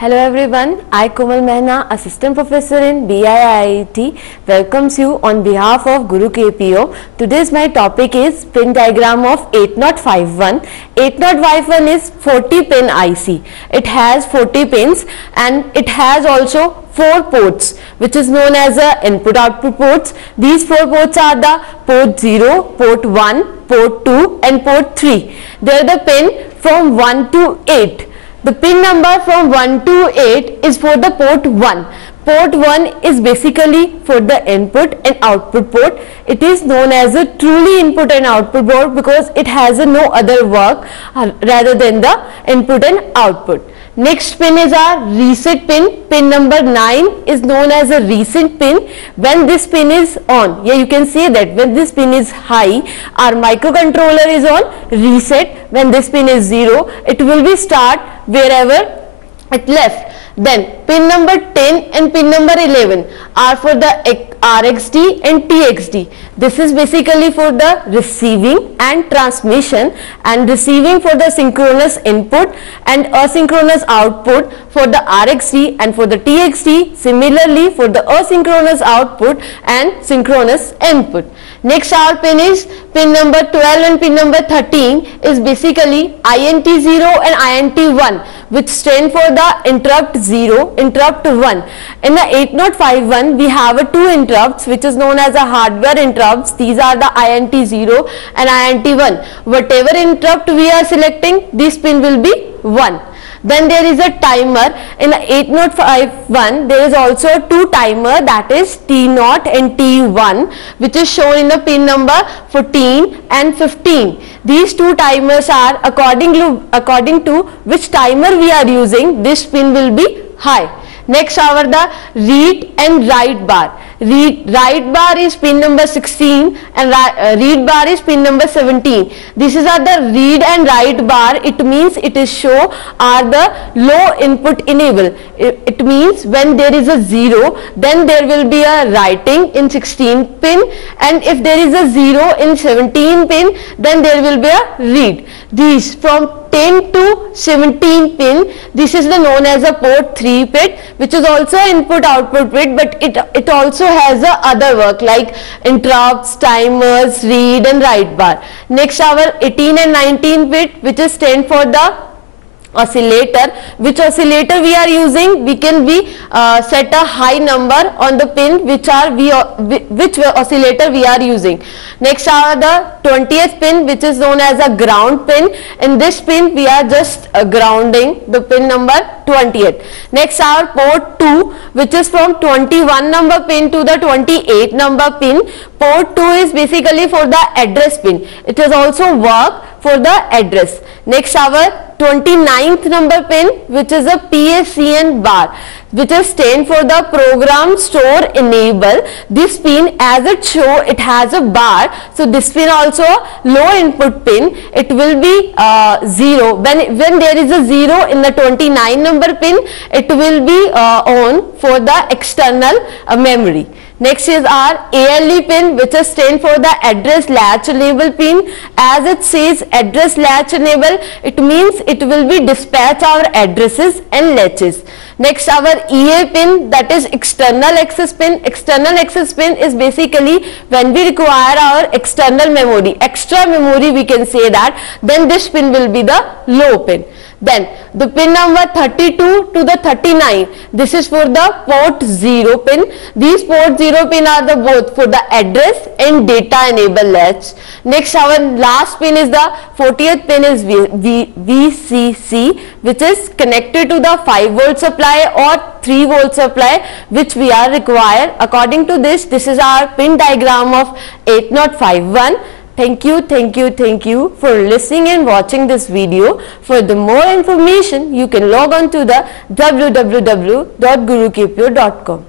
Hello everyone, I Komal Mehna, Assistant Professor in BIIT, welcomes you on behalf of Guru KPO. Today's my topic is pin diagram of 8051. 8051 is 40 pin IC. It has 40 pins and it has also 4 ports which is known as input output ports. These 4 ports are the port 0, port 1, port 2 and port 3. They are the pin from 1 to 8. The pin number from 1 to 8 is for the port 1. Port 1 is basically for the input and output port. It is known as a truly input and output port because it has no other work rather than the input and output. Next pin is our reset pin. Pin number 9 is known as a reset pin. When this pin is on, you can see that when this pin is high, our microcontroller is on reset. When this pin is 0, it will be start wherever it left. Then pin number 10 and pin number 11 are for the RxD and TxD. This is basically for the receiving and transmission, and receiving for the synchronous input and asynchronous output for the RxD and for the TxD. Similarly for the asynchronous output and synchronous input. Next our pin is pin number 12 and pin number 13 is basically INT0 and INT1, which stand for the interrupt 0, interrupt 1. In the 8051 we have 2 interrupts which is known as a hardware interrupts. These are the INT0 and INT1. Whatever interrupt we are selecting, this pin will be 1. Then there is a timer. In the 8051 there is also 2 timer, that is T0 and T1, which is shown in the pin number 14 and 15. These 2 timers are according to which timer we are using, this pin will be high. Next our the read and write bar. Write bar is pin number 16 and read bar is pin number 17. This is the read and write bar. It means it is show are the low input enable. It means when there is a 0, then there will be a writing in 16 pin, and if there is a 0 in 17 pin, then there will be a read. These from 10 to 17 pin, this is the known as a port 3 pin, which is also input output pin, but it also has a other work like interrupts, timers, read and write bar. Next our 18 and 19 bit, which is stand for the oscillator. Which oscillator we are using, we can set a high number on the pin which oscillator we are using. Next are the 20th pin, which is known as a ground pin. In this pin we are just grounding the pin number 20th. Next our port 2, which is from 21 number pin to the 28 number pin. Port 2 is basically for the address pin. It is also work for the address. Next our 29th number pin, which is a PSEN bar, which is stand for the program store enable. This pin, as it show, it has a bar, so this pin also low input pin. It will be 0. When there is a 0 in the 29 number pin, it will be on for the external memory. Next is our ALE pin, which is stand for the address latch enable pin. As it says address latch enable, it means it will be dispatch our addresses and latches. Next our EA pin, that is external access pin. External access pin is basically when we require our external memory, extra memory we can say that, then this pin will be the low pin. Then the pin number 32 to the 39, this is for the port 0 pin. These port 0 pin are the both for the address and data enable latch. Next our last pin is the 40th pin is VCC, which is connected to the 5 volt supply or 3 volt supply which we are required. According to this is our pin diagram of 8051. Thank you for listening and watching this video. For the more information, you can log on to the www.gurukpo.com.